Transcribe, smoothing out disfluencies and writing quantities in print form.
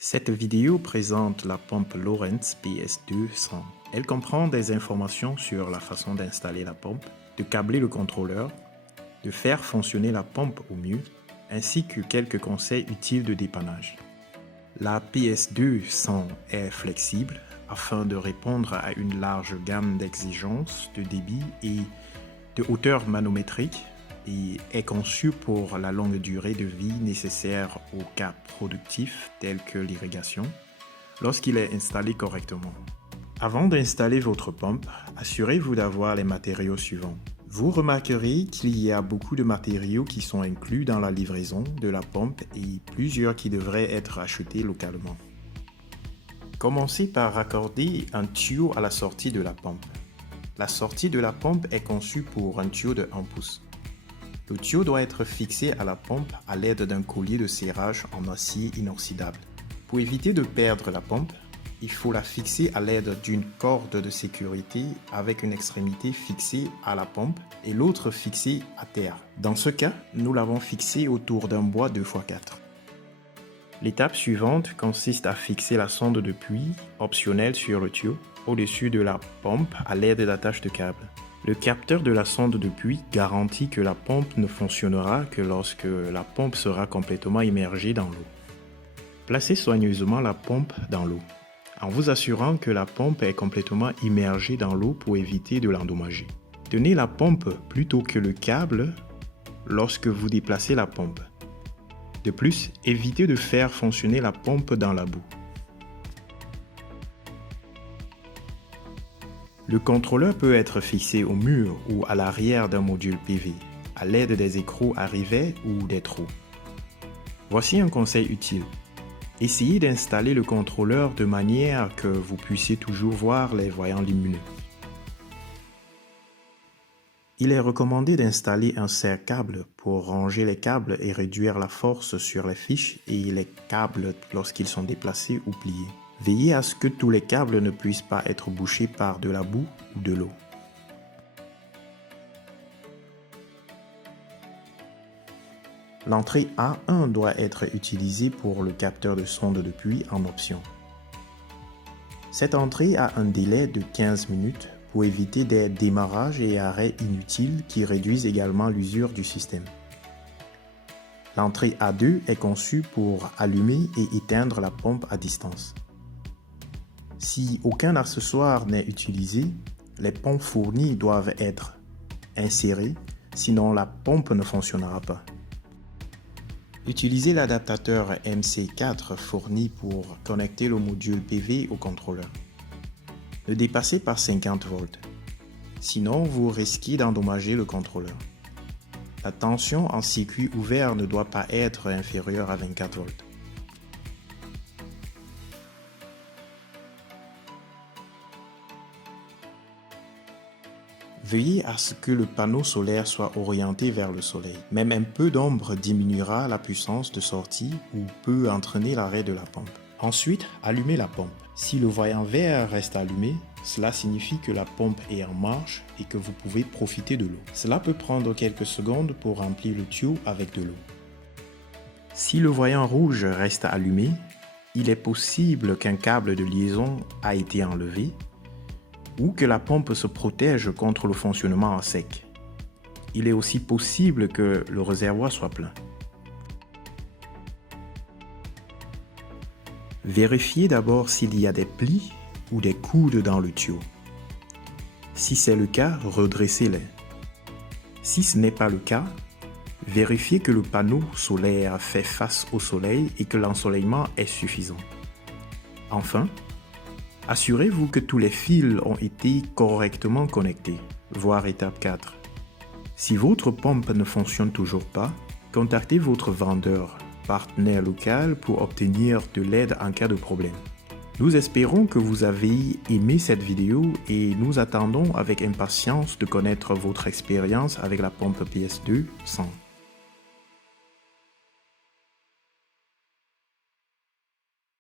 Cette vidéo présente la pompe Lowrance PS200. Elle comprend des informations sur la façon d'installer la pompe, de câbler le contrôleur, de faire fonctionner la pompe au mieux, ainsi que quelques conseils utiles de dépannage. La PS200 est flexible afin de répondre à une large gamme d'exigences de débit et de hauteur manométrique et est conçue pour la longue durée de vie nécessaire aux cas productifs tels que l'irrigation lorsqu'il est installé correctement. Avant d'installer votre pompe, assurez-vous d'avoir les matériaux suivants. Vous remarquerez qu'il y a beaucoup de matériaux qui sont inclus dans la livraison de la pompe et plusieurs qui devraient être achetés localement. Commencez par raccorder un tuyau à la sortie de la pompe. La sortie de la pompe est conçue pour un tuyau de 1 pouce. Le tuyau doit être fixé à la pompe à l'aide d'un collier de serrage en acier inoxydable. Pour éviter de perdre la pompe, il faut la fixer à l'aide d'une corde de sécurité avec une extrémité fixée à la pompe et l'autre fixée à terre. Dans ce cas, nous l'avons fixée autour d'un bois 2x4. L'étape suivante consiste à fixer la sonde de puits optionnelle sur le tuyau au-dessus de la pompe à l'aide d'attaches de câbles. Le capteur de la sonde de puits garantit que la pompe ne fonctionnera que lorsque la pompe sera complètement immergée dans l'eau. Placez soigneusement la pompe dans l'eau, en vous assurant que la pompe est complètement immergée dans l'eau pour éviter de l'endommager. Tenez la pompe plutôt que le câble lorsque vous déplacez la pompe. De plus, évitez de faire fonctionner la pompe dans la boue. Le contrôleur peut être fixé au mur ou à l'arrière d'un module PV, à l'aide des écrous à rivets ou des trous. Voici un conseil utile. Essayez d'installer le contrôleur de manière que vous puissiez toujours voir les voyants lumineux. Il est recommandé d'installer un serre-câble pour ranger les câbles et réduire la force sur les fiches et les câbles lorsqu'ils sont déplacés ou pliés. Veillez à ce que tous les câbles ne puissent pas être bouchés par de la boue ou de l'eau. L'entrée A1 doit être utilisée pour le capteur de sonde de puits en option. Cette entrée a un délai de 15 minutes pour éviter des démarrages et arrêts inutiles qui réduisent également l'usure du système. L'entrée A2 est conçue pour allumer et éteindre la pompe à distance. Si aucun accessoire n'est utilisé, les pompes fournies doivent être insérées, sinon la pompe ne fonctionnera pas. Utilisez l'adaptateur MC4 fourni pour connecter le module PV au contrôleur. Ne dépassez pas 50 volts, sinon vous risquez d'endommager le contrôleur. La tension en circuit ouvert ne doit pas être inférieure à 24 volts. Veillez à ce que le panneau solaire soit orienté vers le soleil. Même un peu d'ombre diminuera la puissance de sortie ou peut entraîner l'arrêt de la pompe. Ensuite, allumez la pompe. Si le voyant vert reste allumé, cela signifie que la pompe est en marche et que vous pouvez profiter de l'eau. Cela peut prendre quelques secondes pour remplir le tuyau avec de l'eau. Si le voyant rouge reste allumé, il est possible qu'un câble de liaison a été enlevé ou que la pompe se protège contre le fonctionnement en sec. Il est aussi possible que le réservoir soit plein. Vérifiez d'abord s'il y a des plis ou des coudes dans le tuyau. Si c'est le cas, redressez-les. Si ce n'est pas le cas, vérifiez que le panneau solaire fait face au soleil et que l'ensoleillement est suffisant. Enfin, assurez-vous que tous les fils ont été correctement connectés, voire étape 4. Si votre pompe ne fonctionne toujours pas, contactez votre vendeur, partenaire local pour obtenir de l'aide en cas de problème. Nous espérons que vous avez aimé cette vidéo et nous attendons avec impatience de connaître votre expérience avec la pompe PS200.